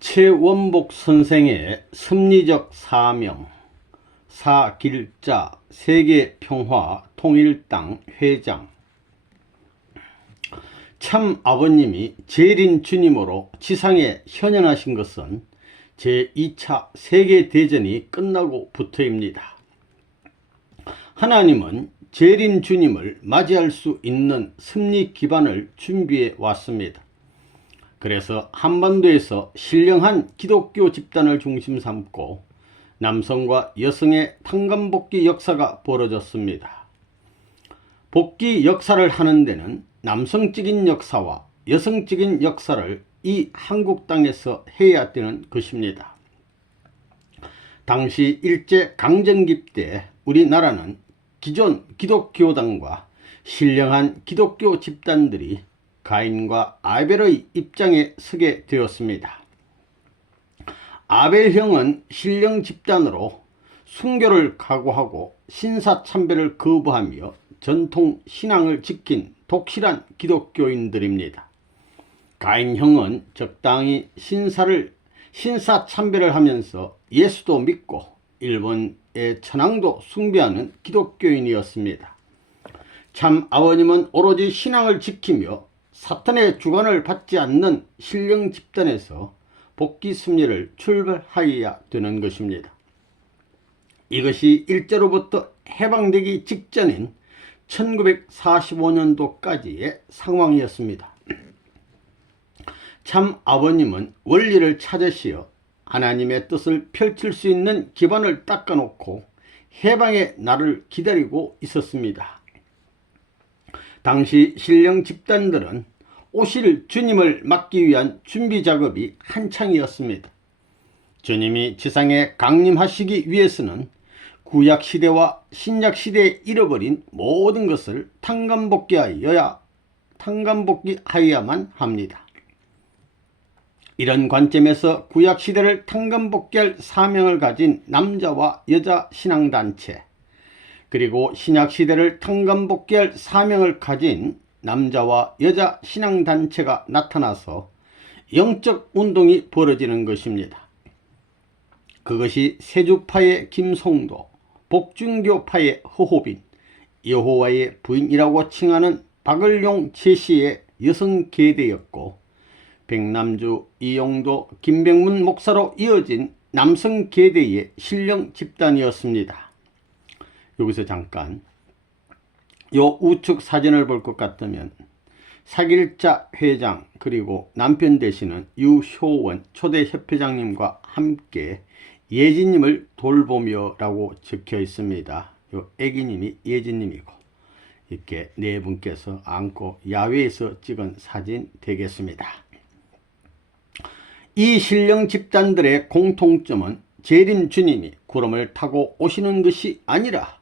최원복 선생의 섭리적 사명, 사길자, 세계평화 통일당 회장. 참 아버님이 재림 주님으로 지상에 현현하신 것은 제2차 세계대전이 끝나고부터입니다. 하나님은 재림 주님을 맞이할 수 있는 섭리 기반을 준비해 왔습니다. 그래서 한반도에서 신령한 기독교 집단을 중심 삼고 남성과 여성의 탄감복귀 역사가 벌어졌습니다. 복귀 역사를 하는 데는 남성적인 역사와 여성적인 역사를 이 한국 땅에서 해야 되는 것입니다. 당시 일제강점기 때 우리나라는 기존 기독교단과 신령한 기독교 집단들이 가인과 아벨의 입장에 서게 되었습니다. 아벨형은 신령 집단으로 순교를 각오하고 신사참배를 거부하며 전통 신앙을 지킨 독실한 기독교인들입니다. 가인형은 적당히 신사참배를 하면서 예수도 믿고 일본의 천황도 숭배하는 기독교인이었습니다. 참 아버님은 오로지 신앙을 지키며 사탄의 주관을 받지 않는 신령 집단에서 복귀 섭리를 출발하여야 되는 것입니다. 이것이 일제로부터 해방되기 직전인 1945년도까지의 상황이었습니다. 참 아버님은 원리를 찾으시어 하나님의 뜻을 펼칠 수 있는 기반을 닦아놓고 해방의 날을 기다리고 있었습니다. 당시 신령 집단들은 오실 주님을 맞기 위한 준비 작업이 한창이었습니다. 주님이 지상에 강림하시기 위해서는 구약시대와 신약시대에 잃어버린 모든 것을 탄감복귀하여야만 합니다. 이런 관점에서 구약시대를 탄감복귀할 사명을 가진 남자와 여자 신앙단체, 그리고 신약시대를 탄감복귀할 사명을 가진 남자와 여자 신앙단체가 나타나서 영적 운동이 벌어지는 것입니다. 그것이 세주파의 김송도, 복중교파의 허호빈, 여호와의 부인이라고 칭하는 박을용 제시의 여성계대였고, 백남주, 이용도, 김백문 목사로 이어진 남성계대의 신령 집단이었습니다. 여기서 잠깐 요 우측 사진을 볼 것 같으면 사길자 회장 그리고 남편 되시는 유효원 초대협회장님과 함께 예진님을 돌보며 라고 적혀 있습니다. 요 애기님이 예진님이고 이렇게 네 분께서 안고 야외에서 찍은 사진 되겠습니다. 이 신령 집단들의 공통점은 재림 주님이 구름을 타고 오시는 것이 아니라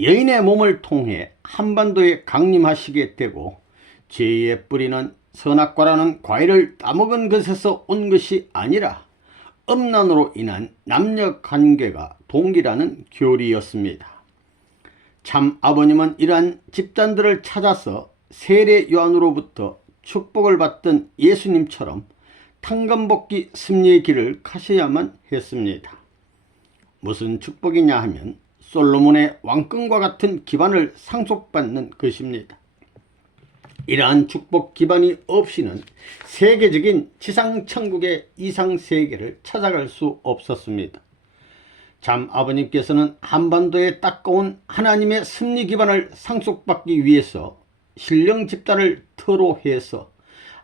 여인의 몸을 통해 한반도에 강림하시게 되고 죄의 뿌리는 선악과라는 과일을 따먹은 것에서 온 것이 아니라 음란으로 인한 남녀관계가 동기라는 교리였습니다. 참 아버님은 이러한 집단들을 찾아서 세례 요한으로부터 축복을 받던 예수님처럼 탄감복귀 섭리의 길을 가셔야만 했습니다. 무슨 축복이냐 하면 솔로몬의 왕권과 같은 기반을 상속받는 것입니다. 이러한 축복 기반이 없이는 세계적인 지상천국의 이상세계를 찾아갈 수 없었습니다. 참 아버님께서는 한반도에 닦아온 하나님의 섭리 기반을 상속받기 위해서 신령 집단을 터로해서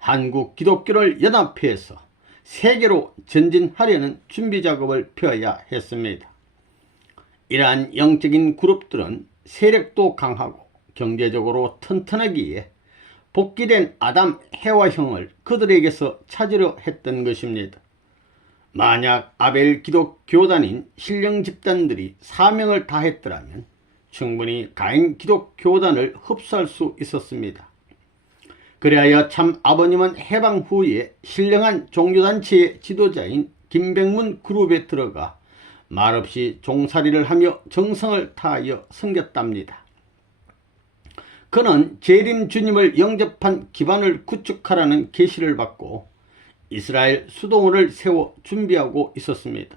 한국 기독교를 연합해서 세계로 전진하려는 준비작업을 펴야 했습니다. 이러한 영적인 그룹들은 세력도 강하고 경제적으로 튼튼하기에 복귀된 아담 해와형을 그들에게서 찾으려 했던 것입니다. 만약 아벨 기독교단인 신령 집단들이 사명을 다했더라면 충분히 가인 기독교단을 흡수할 수 있었습니다. 그리하여 참 아버님은 해방 후에 신령한 종교단체의 지도자인 김백문 그룹에 들어가 말없이 종살이를 하며 정성을 다하여 섬겼답니다. 그는 재림 주님을 영접한 기반을 구축하라는 계시를 받고 이스라엘 수도원을 세워 준비하고 있었습니다.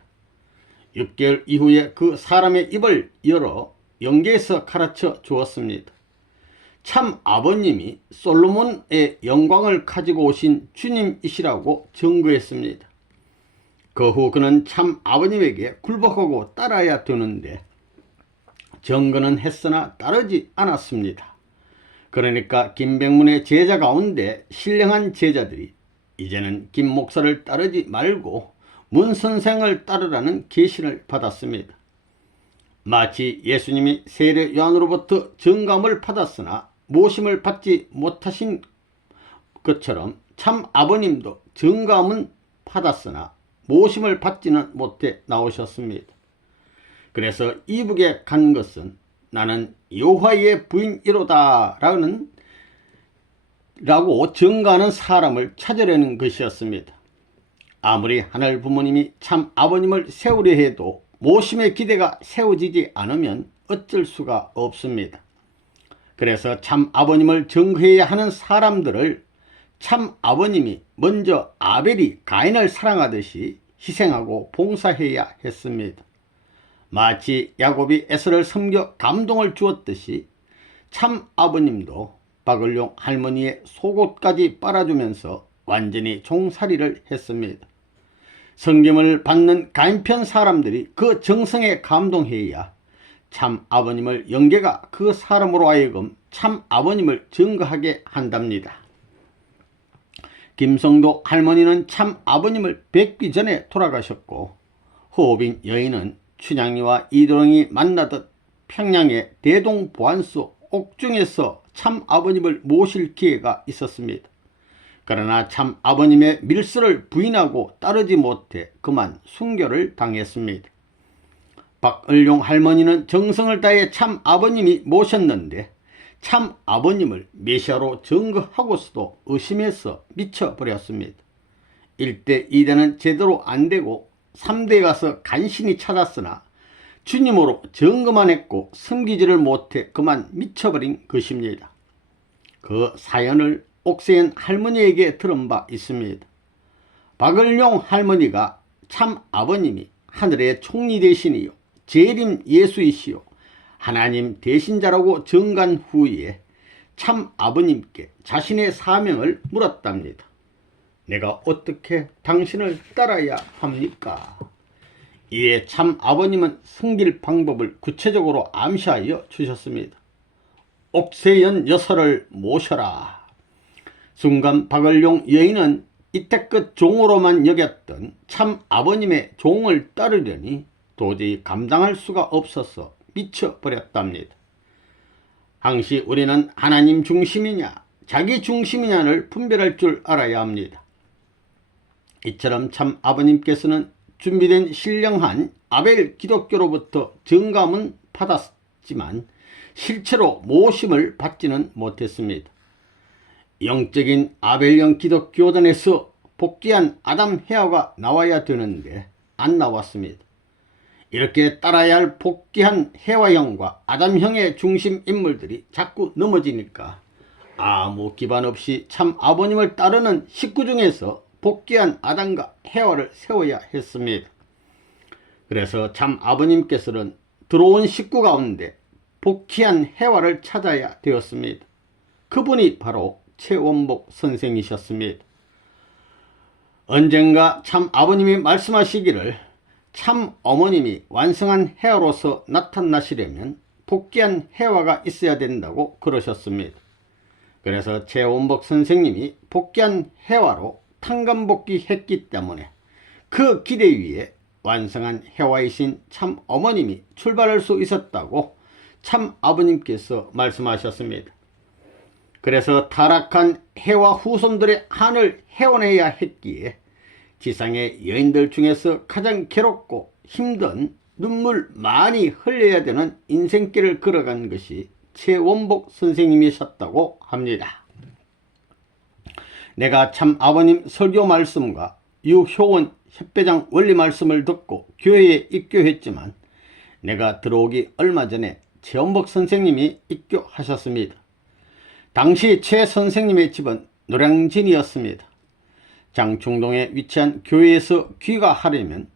6개월 이후에 그 사람의 입을 열어 영계에서 가르쳐 주었습니다. 참 아버님이 솔로몬의 영광을 가지고 오신 주님이시라고 증거했습니다. 그 후 그는 참 아버님에게 굴복하고 따라야 되는데 증거는 했으나 따르지 않았습니다. 그러니까 김백문의 제자 가운데 신령한 제자들이 이제는 김 목사를 따르지 말고 문 선생을 따르라는 계시를 받았습니다. 마치 예수님이 세례 요한으로부터 증감을 받았으나 모심을 받지 못하신 것처럼 참 아버님도 증감은 받았으나 모심을 받지는 못해 나오셨습니다. 그래서 이북에 간 것은 나는 여호와의 부인이로다 라고 증거하는 사람을 찾으려는 것이었습니다. 아무리 하늘 부모님이 참 아버님을 세우려 해도 모심의 기대가 세워지지 않으면 어쩔 수가 없습니다. 그래서 참 아버님을 증거해야 하는 사람들을 참 아버님이 먼저 아벨이 가인을 사랑하듯이 희생하고 봉사해야 했습니다. 마치 야곱이 에서를 섬겨 감동을 주었듯이 참 아버님도 박을용 할머니의 속옷까지 빨아주면서 완전히 종살이를 했습니다. 성김을 받는 가인편 사람들이 그 정성에 감동해야 참 아버님을 영계가 그 사람으로 하여금 참 아버님을 증거하게 한답니다. 김성도 할머니는 참 아버님을 뵙기 전에 돌아가셨고 호흡인 여인은 춘향이와 이도령이 만나듯 평양의 대동보안소 옥중에서 참 아버님을 모실 기회가 있었습니다. 그러나 참 아버님의 밀서를 부인하고 따르지 못해 그만 순교를 당했습니다. 박을용 할머니는 정성을 다해 참 아버님이 모셨는데 참 아버님을 메시아로 증거하고서도 의심해서 미쳐버렸습니다. 1대 2대는 제대로 안되고 3대에 가서 간신히 찾았으나 주님으로 증거만 했고 섬기지를 못해 그만 미쳐버린 것입니다. 그 사연을 옥세현 할머니에게 들은 바 있습니다. 박을용 할머니가 참 아버님이 하늘의 총리 되시니요 재림 예수이시요 하나님 대신자라고 증거한 후에 참 아버님께 자신의 사명을 물었답니다. 내가 어떻게 당신을 따라야 합니까? 이에 참 아버님은 섬길 방법을 구체적으로 암시하여 주셨습니다. 옥세연 여사를 모셔라. 순간 박을용 여인은 이때껏 종으로만 여겼던 참 아버님의 종을 따르려니 도저히 감당할 수가 없어서 미쳐버렸답니다. 항시 우리는 하나님 중심이냐 자기 중심이냐를 분별할 줄 알아야 합니다. 이처럼 참 아버님께서는 준비된 신령한 아벨 기독교로부터 증감은 받았지만 실제로 모심을 받지는 못했습니다. 영적인 아벨령 기독교단에서 복귀한 아담 헤아가 나와야 되는데 안 나왔습니다. 이렇게 따라야 할 복귀한 헤아형과 아담형의 중심 인물들이 자꾸 넘어지니까 아무 기반 없이 참 아버님을 따르는 식구 중에서 복귀한 아담과 헤아를 세워야 했습니다. 그래서 참 아버님께서는 들어온 식구 가운데 복귀한 헤아를 찾아야 되었습니다. 그분이 바로 최원복 선생이셨습니다. 언젠가 참 아버님이 말씀하시기를 참 어머님이 완성한 헤아로서 나타나시려면 복귀한 헤아가 있어야 된다고 그러셨습니다. 그래서 최원복 선생님이 복귀한 헤아로 탄감복귀했기 때문에 그 기대 위에 완성한 헤아이신 참 어머님이 출발할 수 있었다고 참 아버님께서 말씀하셨습니다. 그래서 타락한 헤아 후손들의 한을 헤어내야 했기에 지상의 여인들 중에서 가장 괴롭고 힘든 눈물 많이 흘려야 되는 인생길을 걸어간 것이 최원복 선생님이셨다고 합니다. 내가 참 아버님 설교 말씀과 유효원 협회장 원리 말씀을 듣고 교회에 입교했지만 내가 들어오기 얼마 전에 최원복 선생님이 입교하셨습니다. 당시 최 선생님의 집은 노량진이었습니다. 장충동에 위치한 교회에서 귀가하려면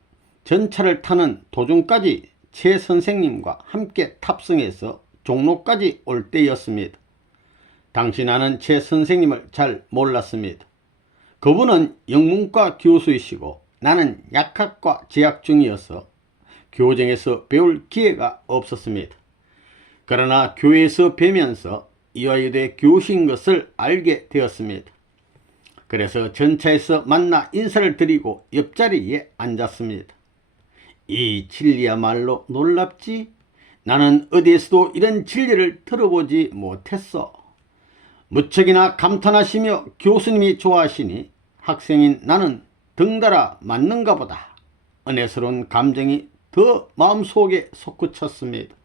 전차를 타는 도중까지 최 선생님과 함께 탑승해서 종로까지 올 때였습니다. 당시 나는 최 선생님을 잘 몰랐습니다. 그분은 영문과 교수이시고 나는 약학과 재학 중이어서 교정에서 배울 기회가 없었습니다. 그러나 교회에서 뵈면서 이화여대 교수인 것을 알게 되었습니다. 그래서 전차에서 만나 인사를 드리고 옆자리에 앉았습니다. 이 진리야말로 놀랍지? 나는 어디에서도 이런 진리를 들어보지 못했어. 무척이나 감탄하시며 교수님이 좋아하시니 학생인 나는 덩달아 맞는가 보다. 은혜스러운 감정이 더 마음속에 솟구쳤습니다.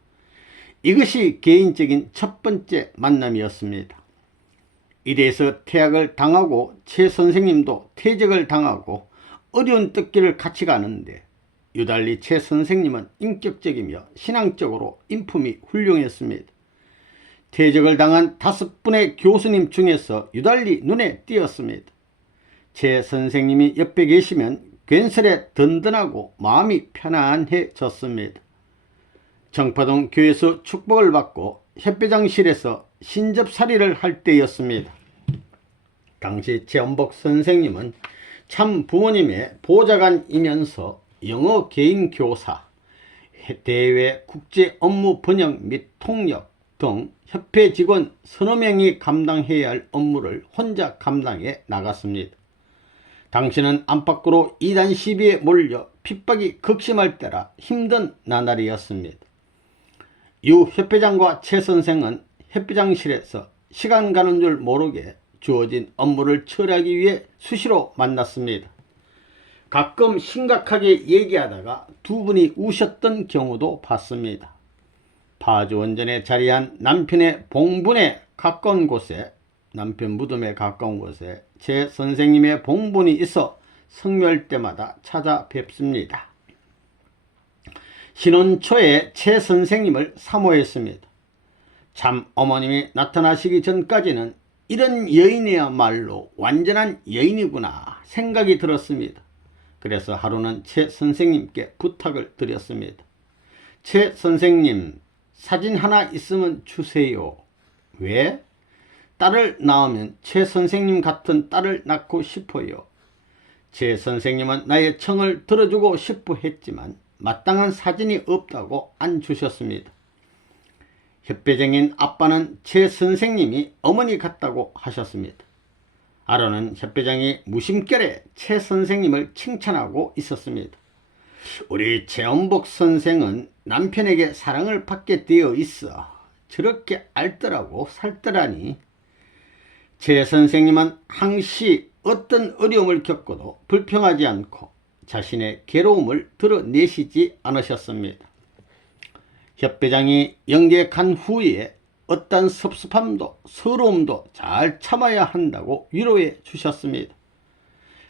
이것이 개인적인 첫 번째 만남이었습니다. 이래서 퇴학을 당하고 최 선생님도 퇴직을 당하고 어려운 뜻길을 같이 가는데 유달리 최 선생님은 인격적이며 신앙적으로 인품이 훌륭했습니다. 퇴직을 당한 5분의 교수님 중에서 유달리 눈에 띄었습니다. 최 선생님이 옆에 계시면 괜스레 든든하고 마음이 편안해졌습니다. 정파동 교회에서 축복을 받고 협회장실에서 신접살이를 할 때였습니다. 당시 최원복 선생님은 참 부모님의 보좌관이면서 영어 개인 교사, 대외 국제 업무 번역 및 통역 등 협회 직원 서너 명이 감당해야 할 업무를 혼자 감당해 나갔습니다. 당시는 안팎으로 이단 시비에 몰려 핍박이 극심할 때라 힘든 나날이었습니다. 유 협회장과 최 선생은 협회장실에서 시간 가는 줄 모르게 주어진 업무를 처리하기 위해 수시로 만났습니다. 가끔 심각하게 얘기하다가 두 분이 우셨던 경우도 봤습니다. 파주 원전에 자리한 남편의 봉분에 가까운 곳에, 남편 무덤에 가까운 곳에 제 선생님의 봉분이 있어 성묘할 때마다 찾아뵙습니다. 신혼 초에 최 선생님을 사모했습니다. 참 어머님이 나타나시기 전까지는 이런 여인이야말로 완전한 여인이구나 생각이 들었습니다. 그래서 하루는 최 선생님께 부탁을 드렸습니다. 최 선생님, 사진 하나 있으면 주세요. 왜? 딸을 낳으면 최 선생님 같은 딸을 낳고 싶어요. 최 선생님은 나의 청을 들어주고 싶어 했지만 마땅한 사진이 없다고 안 주셨습니다. 협회장인 아빠는 최 선생님이 어머니 같다고 하셨습니다. 아로는 협회장이 무심결에 최 선생님을 칭찬하고 있었습니다. 우리 최원복 선생은 남편에게 사랑을 받게 되어 있어. 저렇게 알뜰하고 살뜰하니. 최 선생님은 항시 어떤 어려움을 겪어도 불평하지 않고 자신의 괴로움을 드러내시지 않으셨습니다. 협회장이 영계 간 후에 어떤 섭섭함도 서러움도 잘 참아야 한다고 위로해 주셨습니다.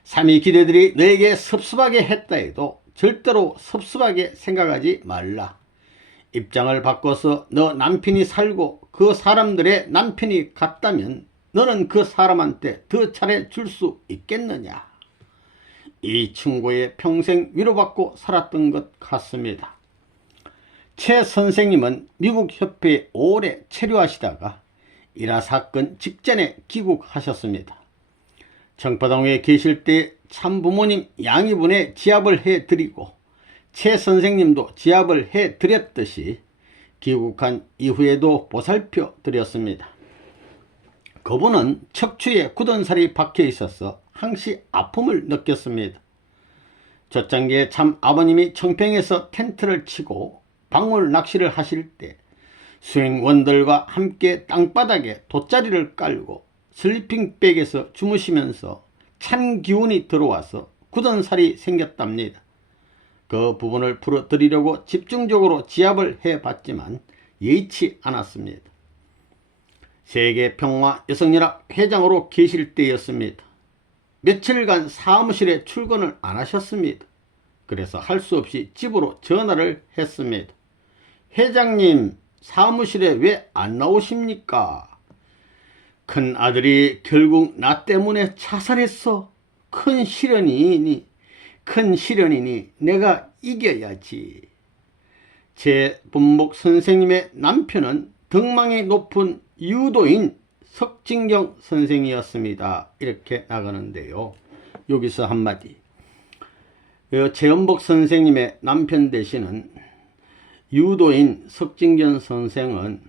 삼위 기대들이 너에게 섭섭하게 했다 해도 절대로 섭섭하게 생각하지 말라. 입장을 바꿔서 너 남편이 살고 그 사람들의 남편이 같다면 너는 그 사람한테 더 잘해 줄 수 있겠느냐. 이 충고에 평생 위로받고 살았던 것 같습니다. 최 선생님은 미국 협회에 오래 체류하시다가 일화 사건 직전에 귀국하셨습니다. 정파동에 계실 때 참부모님 양이분의 지압을 해드리고 최 선생님도 지압을 해드렸듯이 귀국한 이후에도 보살펴 드렸습니다. 그분은 척추에 굳은 살이 박혀 있어서 항시 아픔을 느꼈습니다. 저장기에 참 아버님이 청평에서 텐트를 치고 방울 낚시를 하실 때 수행원들과 함께 땅바닥에 돗자리를 깔고 슬리핑백에서 주무시면서 찬 기운이 들어와서 굳은 살이 생겼답니다. 그 부분을 풀어드리려고 집중적으로 지압을 해봤지만 예의치 않았습니다. 세계평화 여성연합 회장으로 계실 때였습니다. 며칠간 사무실에 출근을 안 하셨습니다. 그래서 할 수 없이 집으로 전화를 했습니다. 회장님, 사무실에 왜 안 나오십니까? 큰 아들이 결국 나 때문에 자살했어. 큰 시련이니 내가 이겨야지. 제 본목 선생님의 남편은 덕망이 높은 유도인 석진경 선생이었습니다. 이렇게 나가는데요. 여기서 한마디. 최연복 선생님의 남편 되시는 유도인 석진경 선생은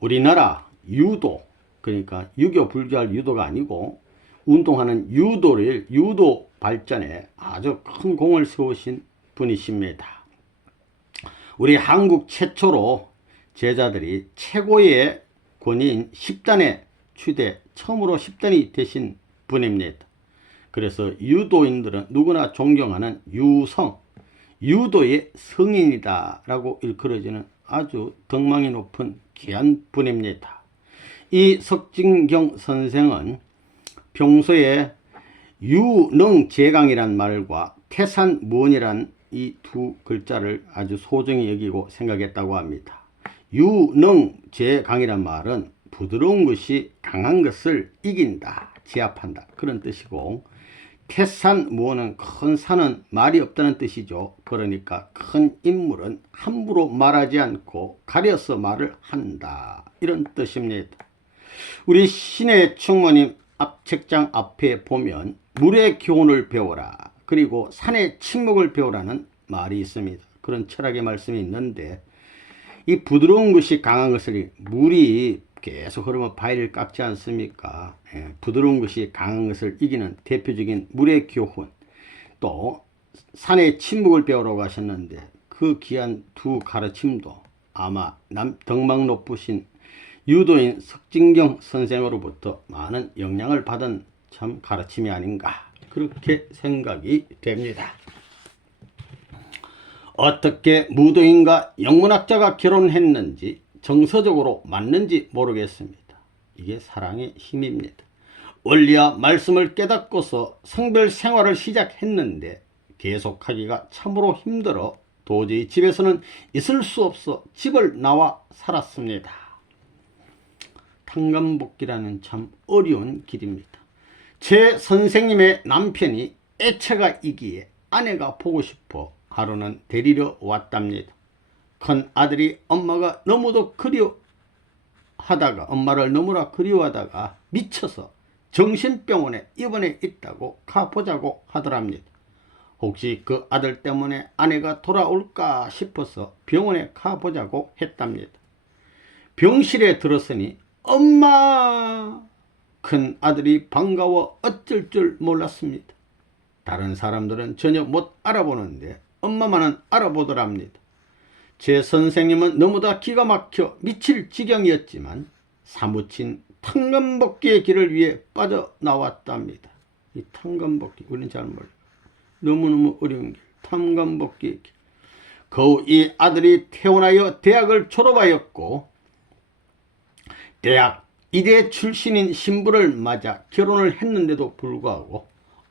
우리나라 유도, 그러니까 유교 불교할 유도가 아니고 운동하는 유도 발전에 아주 큰 공을 세우신 분이십니다. 우리 한국 최초로 제자들이 최고의 권위인 10단에 처음으로 10단이 되신 분입니다. 그래서 유도인들은 누구나 존경하는 유도의 성인이다 라고 일컬어지는 아주 덕망이 높은 귀한 분입니다. 이 석진경 선생은 평소에 유능제강이란 말과 태산무언이란 이 두 글자를 아주 소중히 여기고 생각했다고 합니다. 유능제강이란 말은 부드러운 것이 강한 것을 이긴다, 제압한다, 그런 뜻이고, 태산무언은 큰 산은 말이 없다는 뜻이죠. 그러니까 큰 인물은 함부로 말하지 않고 가려서 말을 한다, 이런 뜻입니다. 우리 신의 충모님 책장 앞에 보면 물의 교훈을 배워라, 그리고 산의 침묵을 배우라는 말이 있습니다. 그런 철학의 말씀이 있는데, 이 부드러운 것이 강한 것을, 물이 계속 흐르면 바위를 깎지 않습니까? 부드러운 것이 강한 것을 이기는 대표적인 물의 교훈, 또 산의 침묵을 배우라고 하셨는데, 그 귀한 두 가르침도 아마 덕망 높으신 유도인 석진경 선생으로부터 많은 영향을 받은 참 가르침이 아닌가, 그렇게 생각이 됩니다. 어떻게 무도인과 영문학자가 결혼했는지 정서적으로 맞는지 모르겠습니다. 이게 사랑의 힘입니다. 원리와 말씀을 깨닫고서 성별 생활을 시작했는데 계속하기가 참으로 힘들어 도저히 집에서는 있을 수 없어 집을 나와 살았습니다. 탕감복기라는 참 어려운 길입니다. 제 선생님의 남편이 애처가 이기에 아내가 보고 싶어 하루는 데리러 왔답니다. 큰 아들이 엄마를 너무나 그리워하다가 미쳐서 정신병원에 입원해 있다고 가보자고 하더랍니다. 혹시 그 아들 때문에 아내가 돌아올까 싶어서 병원에 가보자고 했답니다. 병실에 들었으니 엄마! 큰 아들이 반가워 어쩔 줄 몰랐습니다. 다른 사람들은 전혀 못 알아보는데 엄마만은 알아보더랍니다. 제 선생님은 너무나 기가 막혀 미칠 지경이었지만 사무친 탕감복기의 길을 위해 빠져나왔답니다. 이 탕감복기, 우리는 잘 몰라요. 너무너무 어려운 길, 탕감복기의 길. 겨우 이 아들이 태어나여 대학을 졸업하였고 대학 이대 출신인 신부를 맞아 결혼을 했는데도 불구하고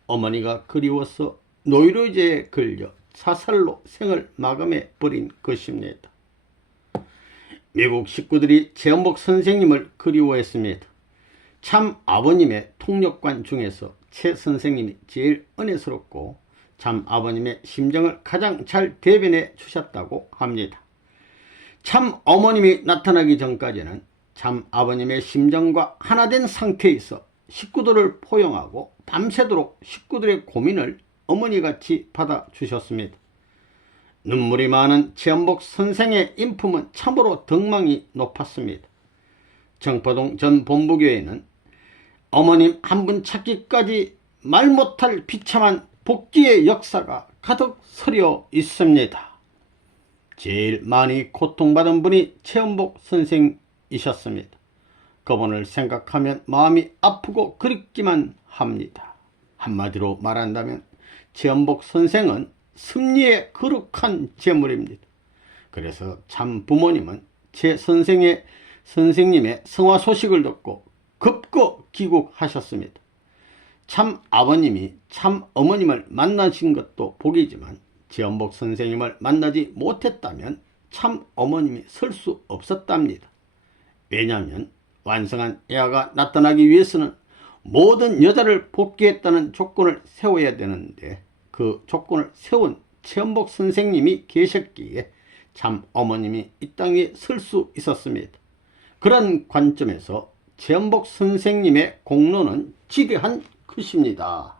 어머니가 그리워서 노이로제에 걸려 사살로 생을 마감해 버린 것입니다. 미국 식구들이 최연복 선생님을 그리워했습니다. 참 아버님의 통역관 중에서 최 선생님이 제일 은혜스럽고 참 아버님의 심정을 가장 잘 대변해 주셨다고 합니다. 참 어머님이 나타나기 전까지는 참 아버님의 심정과 하나된 상태에서 식구들을 포용하고 밤새도록 식구들의 고민을 어머니같이 받아주셨습니다. 눈물이 많은 최연복 선생의 인품은 참으로 덕망이 높았습니다. 정포동 전 본부교회는 어머님 한 분 찾기까지 말 못할 비참한 복귀의 역사가 가득 서려 있습니다. 제일 많이 고통받은 분이 최연복 선생이셨습니다. 그분을 생각하면 마음이 아프고 그립기만 합니다. 한마디로 말한다면 최연복 선생은 섭리의 거룩한 제물입니다. 그래서 참 부모님은 제 선생님의 성화 소식을 듣고 급거 귀국하셨습니다. 참 아버님이 참 어머님을 만나신 것도 복이지만 최연복 선생님을 만나지 못했다면 참 어머님이 설 수 없었답니다. 왜냐하면 완성한 애아가 나타나기 위해서는 모든 여자를 복귀했다는 조건을 세워야 되는데 그 조건을 세운 최원복 선생님이 계셨기에 참 어머님이 이 땅에 설 수 있었습니다. 그런 관점에서 최원복 선생님의 공로는 지대한 것입니다.